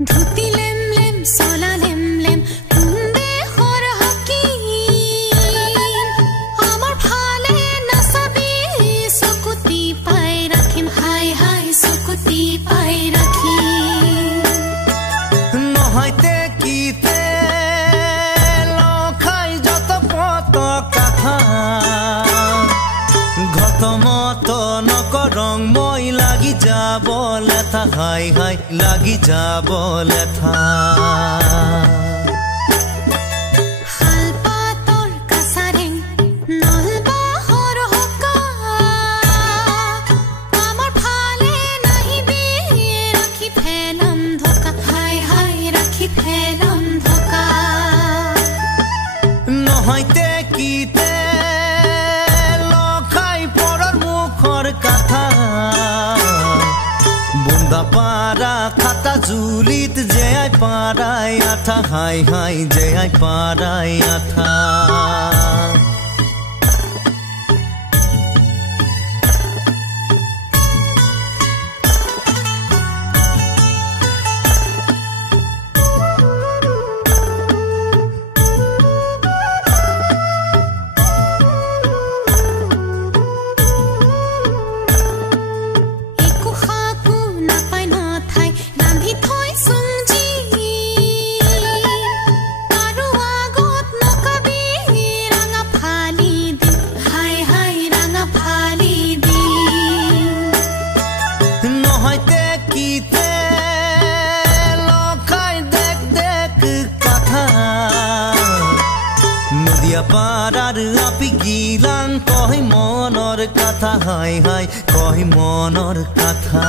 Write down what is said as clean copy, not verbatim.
ধুতি লেম লেম চলা লেম লেম কুন্দে হৰ হকি আমাৰ ফালে নাচাবি চকুতি পাই ৰাখিম হাই হাই চকুতি পাই ৰাখিম নহয়তে কিতে লখাই যত পত কথা ঘটমত নকৰং মই লাগি যাব লেথা হাই হাই লাগি যাব লেথা শালপাতৰ কাছাৰেং নলবা হৰ হকা আমাৰ ফালে নাহিবি ৰাখি ফেলাম ধকা হাই হাই ৰাখি ফেলাম ধকা নহয়তে কিতে লখাই পৰৰ মুখৰ কথা বুন্দা পাৰা খাতা জুলিত যে আই পাৰাই আঠা হাই হাই যে আই পাৰাই আঠা পাৰাৰ আপি গিলান কই মনৰ কথা হাই হাই কই মনৰ কথা